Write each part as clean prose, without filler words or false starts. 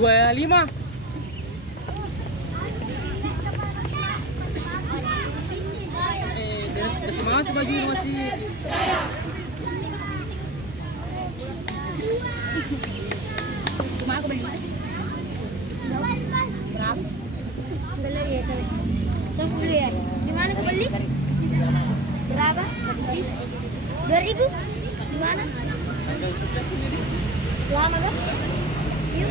25. Semangat baju masih. Cuma aku beli. Berapa? Beli ya tuh. Siapa beli ya? Di mana aku beli? Berapa? 2000? Di mana? Lama kan? Yuk.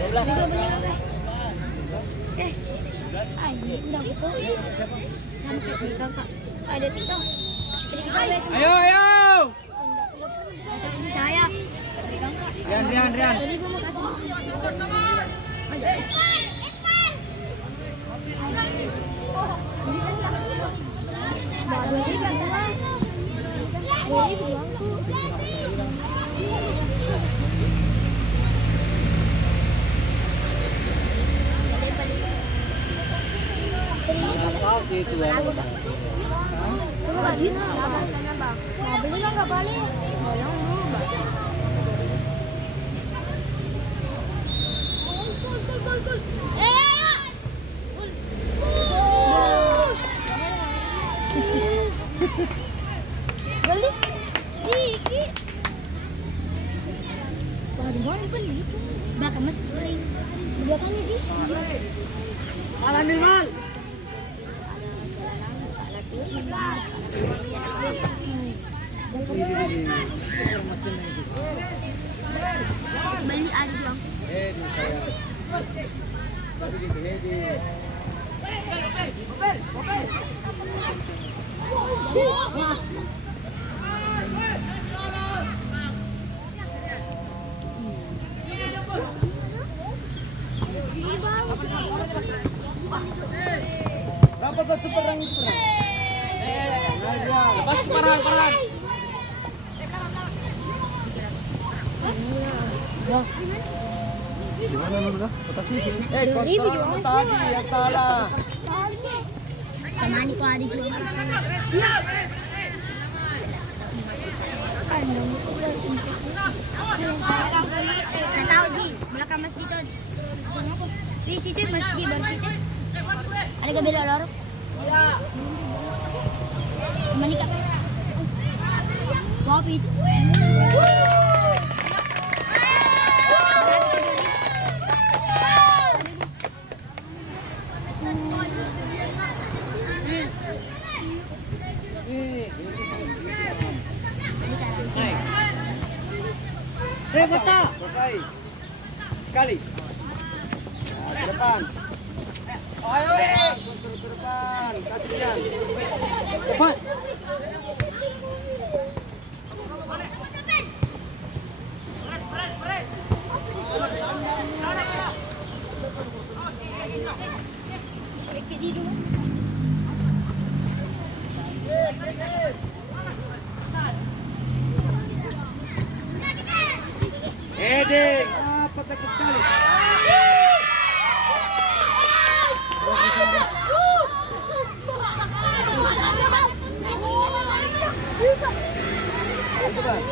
12. Juga beli enggak? Ayo, enggak gitu. Sampai beli kakak. Ada tiktok. Sedikit aja. Ayo, ayo. Kasih saya. Rian. Jadi gua mau kasih. Coba gaji. Nggak beli kan nggak balik. Beli sedikit. Waduh, mana beli itu? Belakang mesti. Belakangnya di. Malam Nilman. Beli ada bang. Dapat ke seperang. Lepas ke paran. Gimana lu dah? Atasnya sini. Kotor tadi ya salah. Temani kok ada juga. Saya tahu Ji, belakang masjid itu. Di situ masjid baru situ. Ada gak belok lorong? Iya. Temani kak. Kopi itu. Bata. Selesai. Sekali. Nah, ke depan. Ayo, ke depan. Kasihnya. Depan. Heading. Apa takut sekali.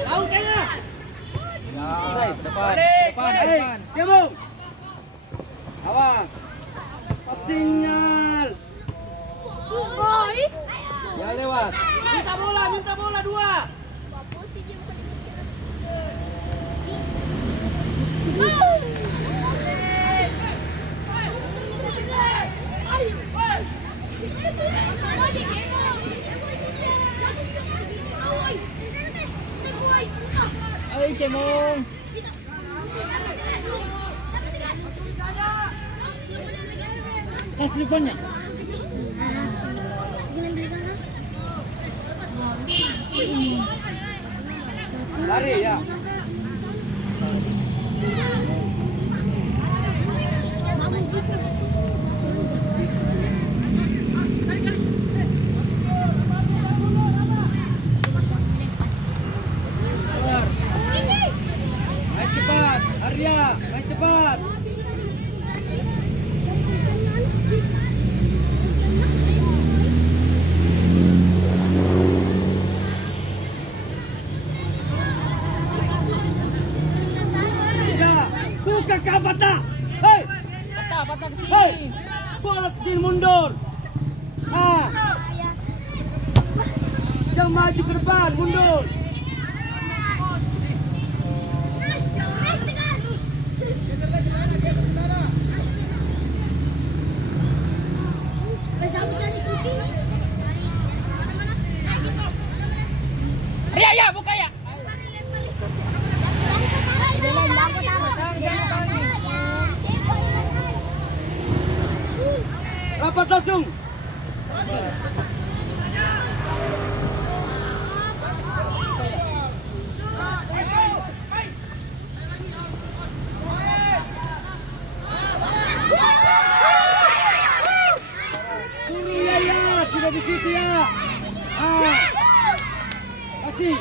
Tahu kayaknya. Depan. Kamu. Awas. Sinyal. Ya lewat. Minta bola 2. Ayo Cemong. Tas teleponnya. Lari ya. Main cepat, Arya, main cepat. patah. Hei, Patah ke sini. hei, bola ke sini mundur. Ah, jangan maju ke depan, mundur. Ya, buka ya. Rapat langsung. Ya, tidak di situ ya. Ah, kasih.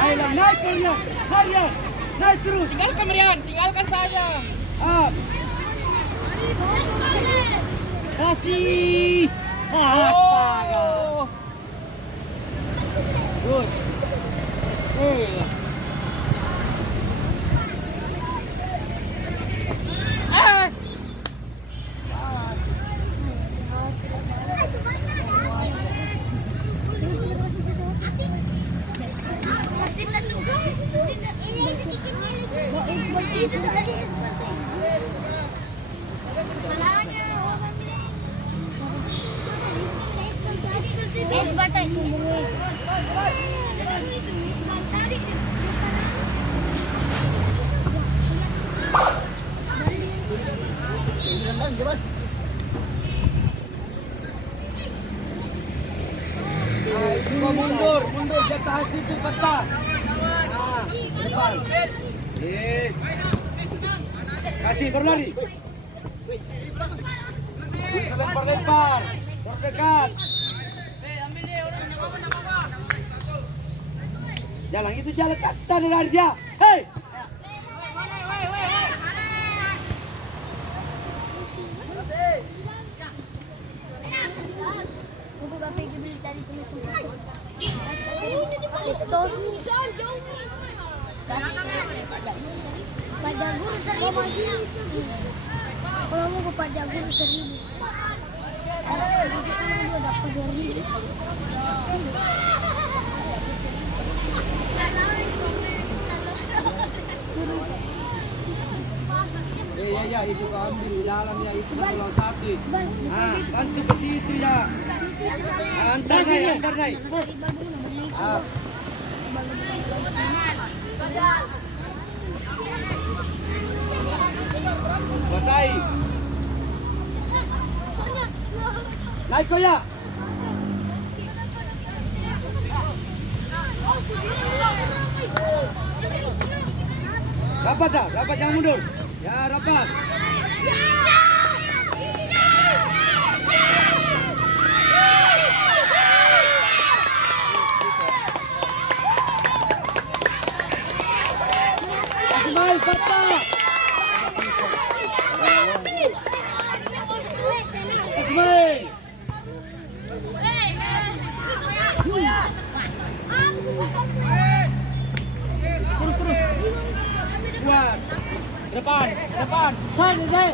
Ayolah, naik kalian, kalian, naik terus. Tinggalkan Rian, tinggalkan saya. Ah, kasih. Astaga. Good. Mundur, jangan tahan situ patah. Ah, depan. Yes. Kasih berlari. Bisa lempar, terdekat. Jalan itu jalan kasih tanda dari dia. Hei. Pajagur 1.000. Kalau mau ke Pajagur 1.000. Dia dapat 2.000. Ya, itu ambil di dalam ya, itu kalau satu. Ah, bantu ke situ ya. Antar naik. Ah. Selesai. Naik kau ya. Rapat jangan mundur. Ya, rapat. Main patah. Main. Terus. Buat. Depan. Sana deh.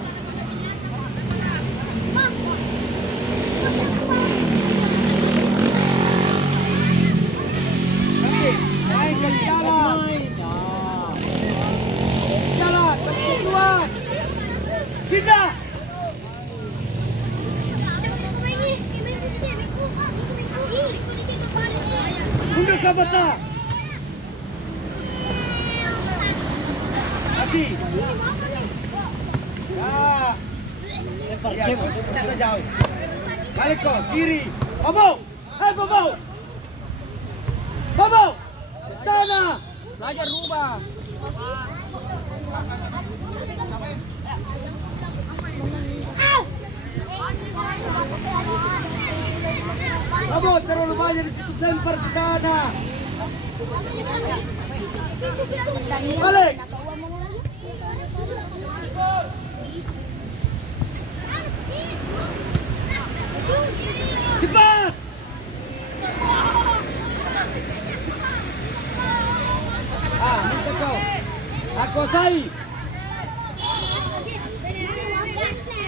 Naik ke jalan. Jalan, keluar. Kita. Mundur ke bata. Hati. Ya, kita jauh. Balik kau, kiri. Bobo. Hei, Bobo. Sana. Belajar rubah. Bobo, terlalu banyak di situ, lempar ke sana. Balik. Cepat. Kuasai.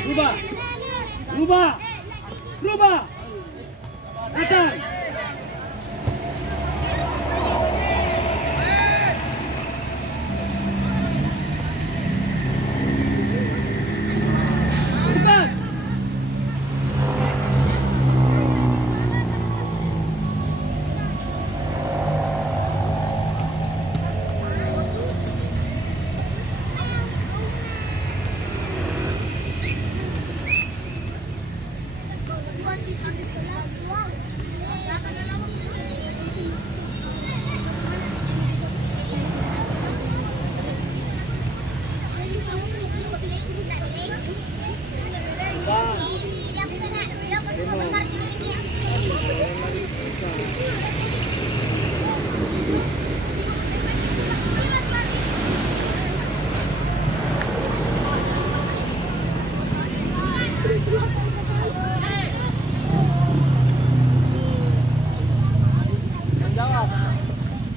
Rubah. Rubah. Rubah. Datang. Cepat.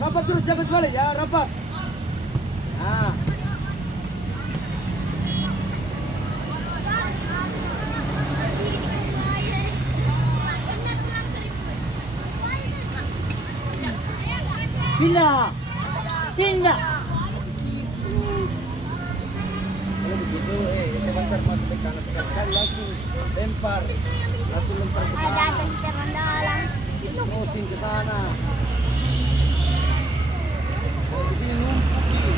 Rapat terus, jangan balik ya, rapat. Nah. Pindah. Pindah. Kalau begitu, sebentar masuk ke kanan sekali langsung lempar ke sana. Terusin ke sana. Di sini numpuk nih.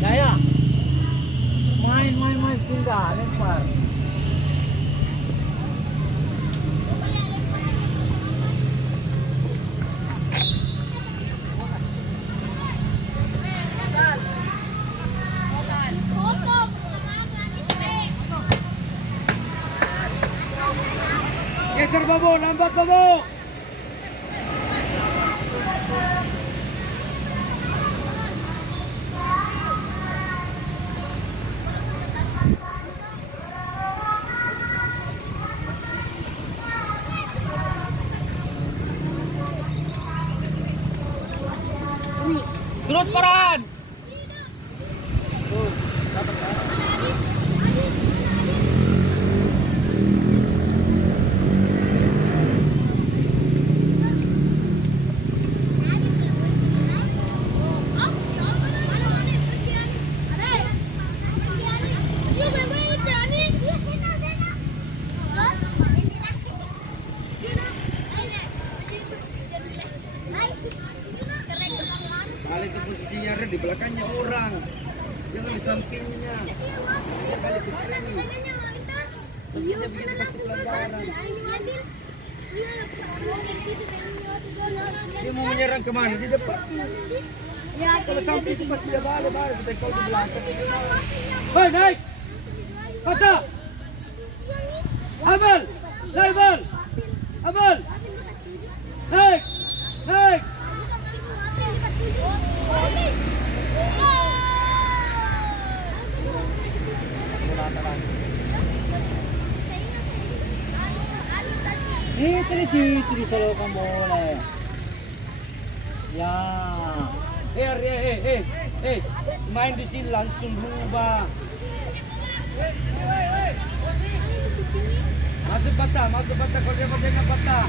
Jaya. Main pindah lempar. Geser Bobo, lambat Bobo. Terus Farhan. Balik ke posisinya, ada di belakangnya orang, jangan di sampingnya. Balik ke sini. Sampingnya bikin satu pelanggaran. Dia mau menyerang kemana? Di depan. Kalau samping itu pasti dia balik kita kalau di belakang. Hei, naik. Patah. Abel, Abel, Abel. Naik, naik. Itu disolokan boleh. Ya. Main di sini langsung rubah. Masuk patah kalau dia mau jangan patah.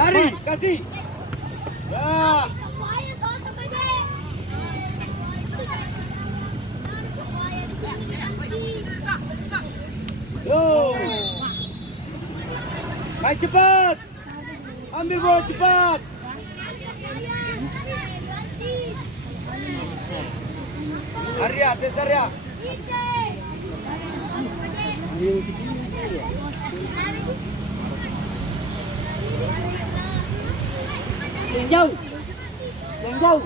Lari, kasih. Ya. Yo. Main cepat. Ambil bola cepat. Arya, tes Arya. Yang jauh. Yang jauh.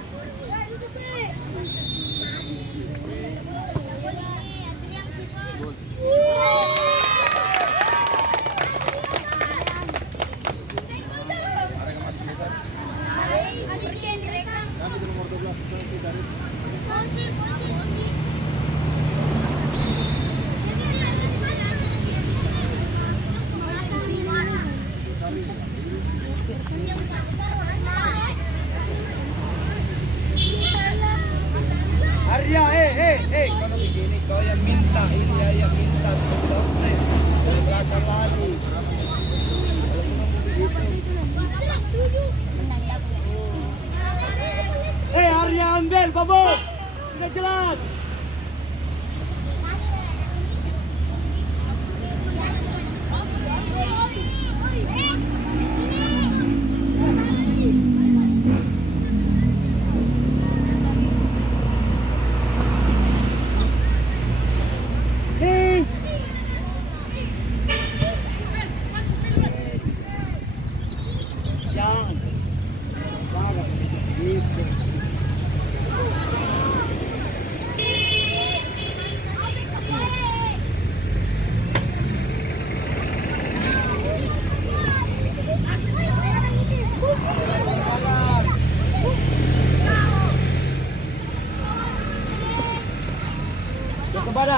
Arya, kalau begini kau yang minta, ini yang minta proses, belakang lari. Arya ambil, Bobo, tidak jelas.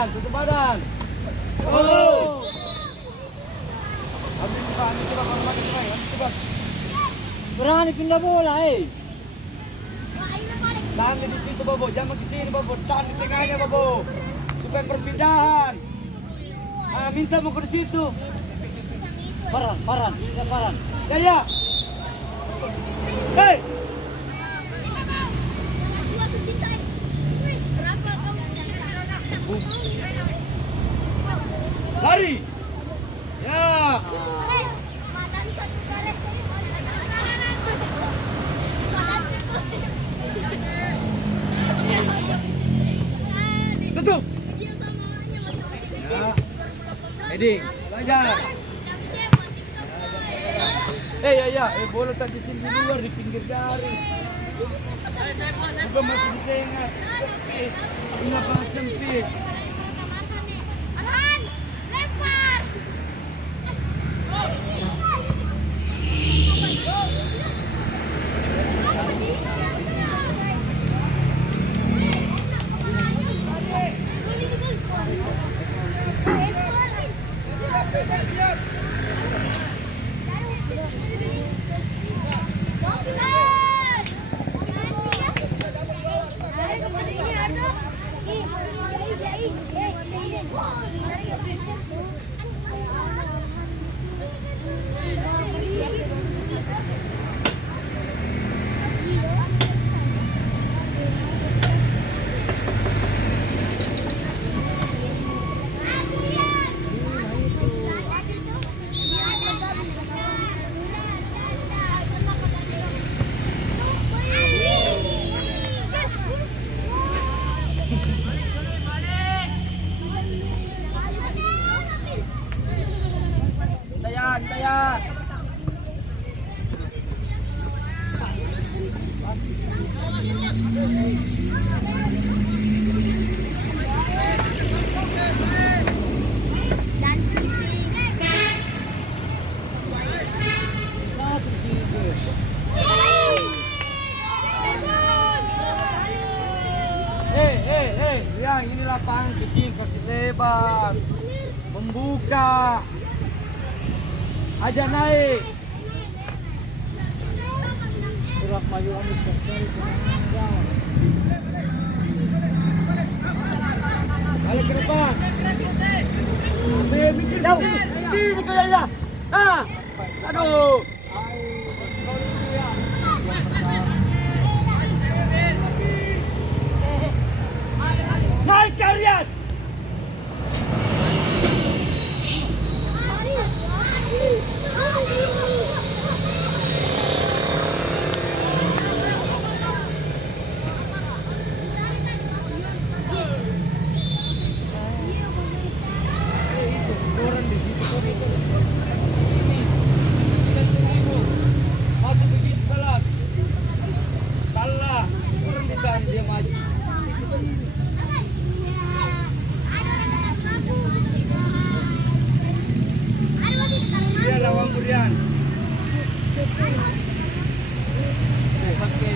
Tutup badan. Oh. Ambil muka, ambil coba kalau makin baik, ambil coba. Berani pindah bola, Tahan di situ, Bobo. Jangan ke sini, Bobo. Tahan di tengahnya, Bobo. Supaya perpindahan. Minta mau ke situ. Paran. Ya. Hei. Lari. Ya. Tutup. Ya. Heading. Belajar. Ya. Bola tadi sini di luar di pinggir garis. Bukan masih di tengah. Ini apa sempit. Tayan. Yang ini lapangan kecil, kasih lebar, membuka, aja naik. Surat maju anis Balik ke depan. Bikin jauh. Sini kayaknya. Aduh. Naik kalian. Masuk begitu kelas. Kalah. Turun di sana dia maju. Dia lawan Burian. Pakai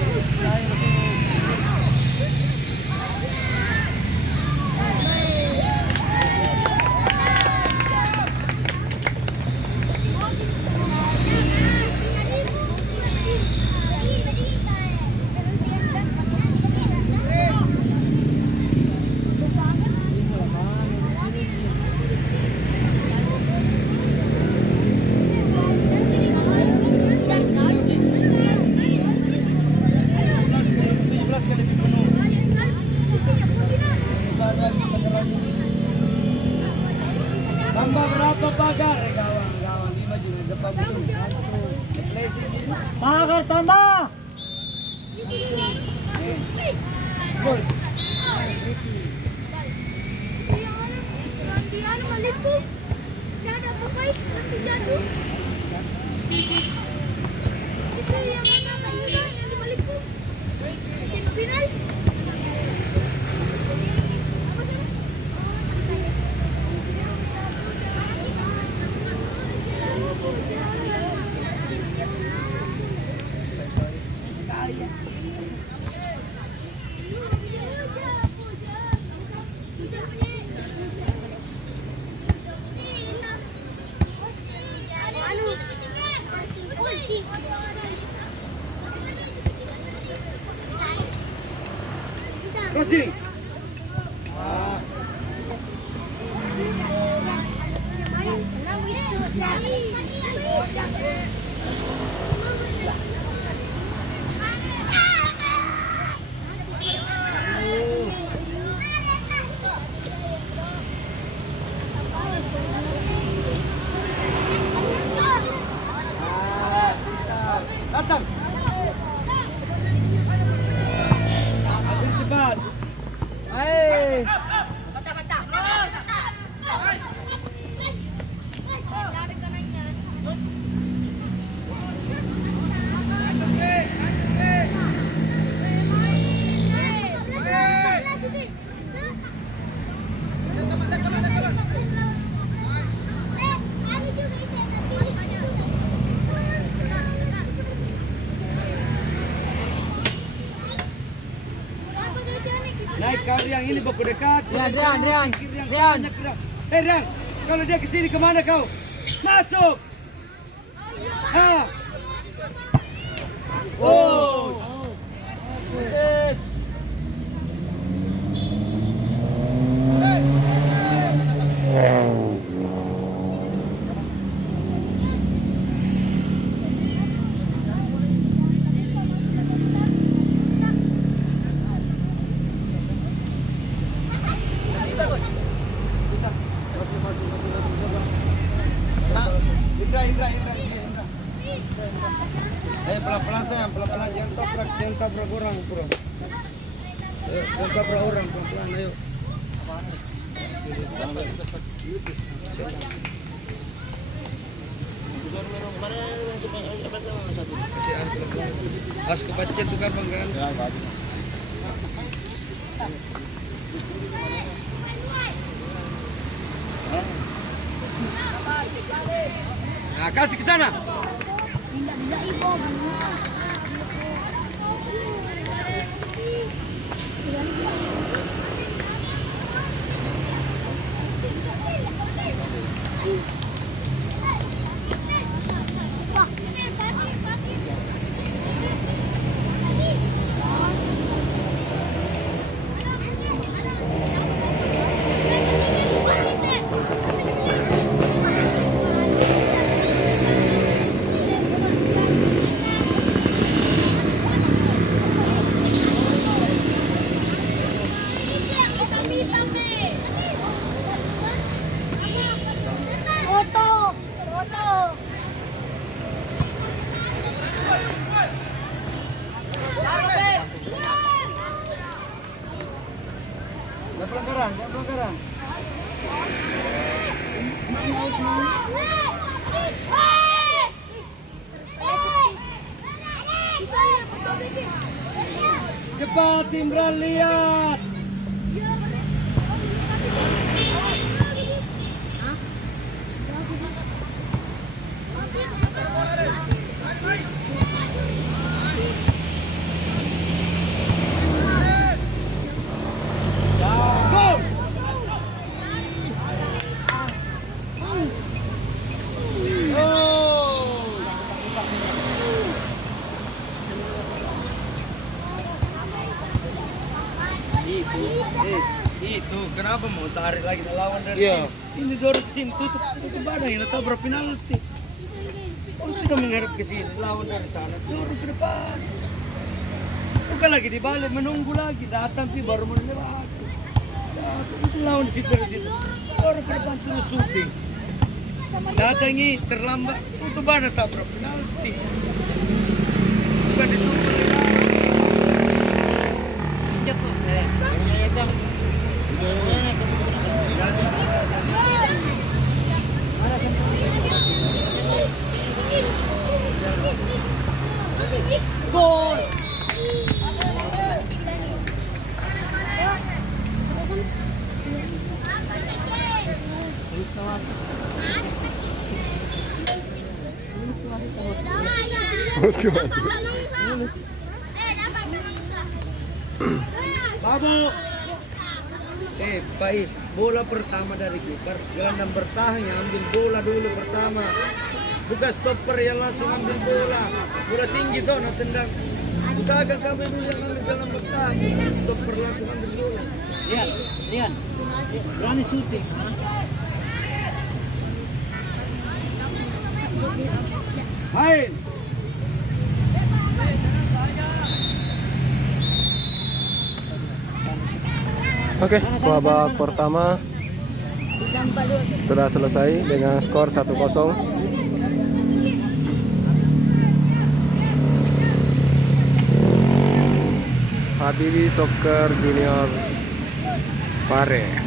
Gol. Si ano malit po. Yan ang papay. Si Jadu. Ito yung mga kanina. Yan malit po. Final. Crossing. Datang. Ambil cepat. Ay! Naik kau Riang, ini baku dekat. Rian. Banyak gerak. Riang, kalau dia kesini kemana kau? Masuk. Ha. Oh. Buset. Indra. Pelan-pelan sayang, pelan-pelan jangan tabrak orang, bro. Ayo, jangan tabrak orang, pelan-pelan, ayo. Kasih pelan-pelan. Harus kepacet tuh kan, Bang. Nah, kasih ke sana. Tidak ibu. Jangan pelanggaran. Cepat Imran, lihat. Gol. Itu kenapa mau tarik lagi lawan dari sini? Ini dorong ke sini, tutup badan yang tabrak penalti. Orang sudah menghadap ke sini, lawan dari sana, dorong ke depan. Bukan lagi dibalik, menunggu lagi, datang pi baru menyerah. Itu lawan di situ, dorong ke depan terus syuting. Datangi terlambat, tutup badan tabrak penalti. Bukan ditutup. Mulus. Dapat menangsa. Babu. Pais, bola pertama dari kiper. Gelandang bertahan yang ambil bola dulu pertama. Bukan stopper yang langsung ambil bola. Bola tinggi tuh, nak tendang. Usahakan kami dulu yang ambil gelandang bertahan. Stopper langsung ambil bola. Rian. Berani syuting. Main. Oke, babak pertama sudah selesai dengan skor 1-0. Habibie Soccer Junior Pare.